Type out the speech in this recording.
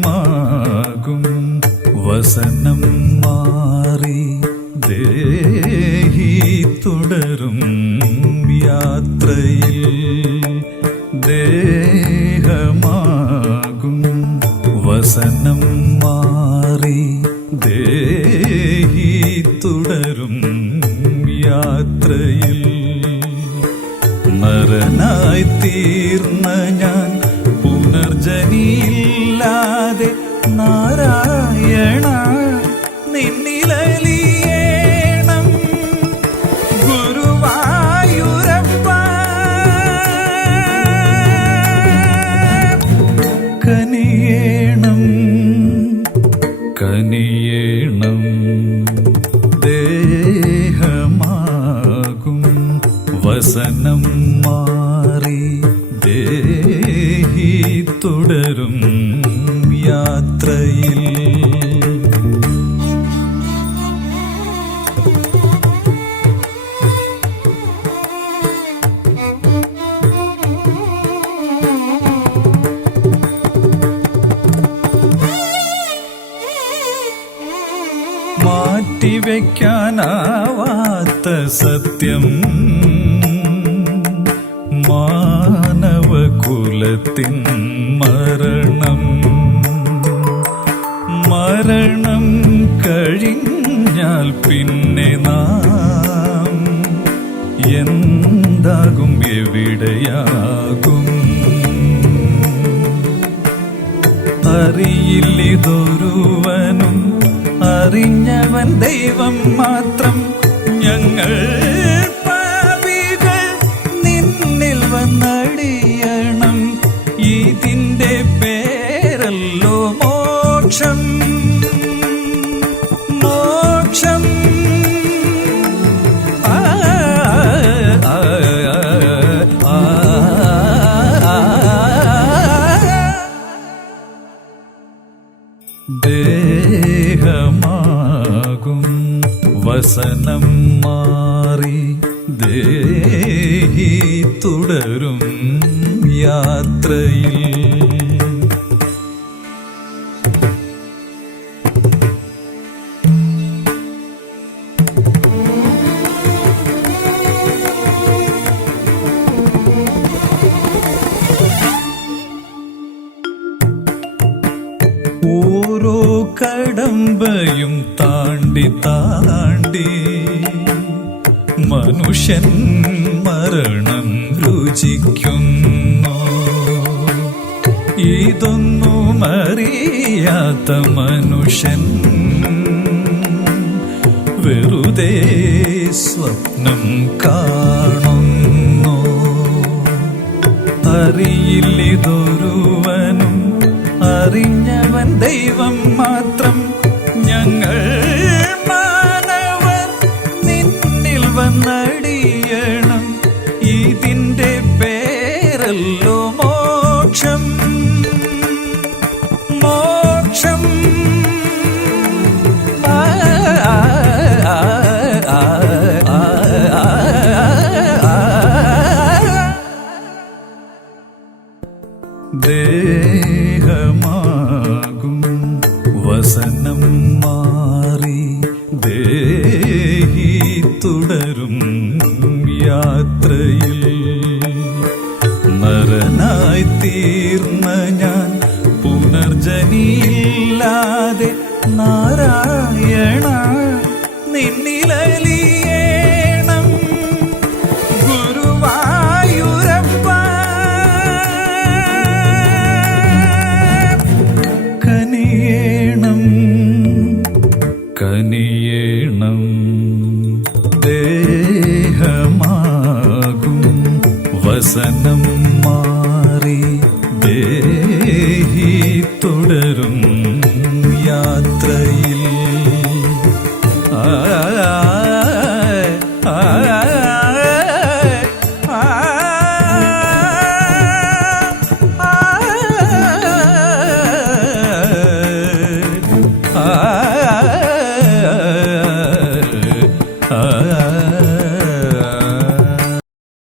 ദേഹമാകും വസനം മാറി ദേഹി തുടരും യാത്രയിൽ. നരനായി തീർന്ന ഞാൻ പുനർജനിയില്ലാതെ നാരായണ നിന്നിലലിയേണം വസനം മാറി ദേഹി തുടരും യാത്രയിൽ. മാറ്റിവെക്കാനാവാത്ത സത്യം മാനവകുലത്തിൻ മരണം. മരണം കഴിഞ്ഞാൽ പിന്നെ നാം എന്താകും എവിടെയാകും? അറിയില്ലിതൊരുവനും അറിഞ്ഞവൻ ദൈവം മാത്രം ഞങ്ങൾ വസനം മാറി ദേഹി തുടരും യാത്രയിൽ. കടമ്പയും താണ്ടി താണ്ടി മനുഷ്യൻ മരണം രുചിക്കുന്നു. ഇതൊന്നും അറിയാത്ത മനുഷ്യൻ വെറുതെ സ്വപ്നം കാണുന്നു. അറിയില്ലിതൊരുവനും അറിഞ്ഞവൻ ദൈവം മാത്രം. ഞങ്ങൾ മാനവർ നിന്നിൽ വന്നടിയണം. ഇതിന്റെ പേരല്ലോ നരനായി തീർന്ന ഞാൻ പുനർജനിയില്ലാതെ നാരായണ നിന്നിലലിയേണം. ഗുരുവായൂരപ്പ കനിയേണം കനിയേണം. ദേഹമാകും വസനം മാറി ദേഹി തുടരും യാത്രയിൽ. ആ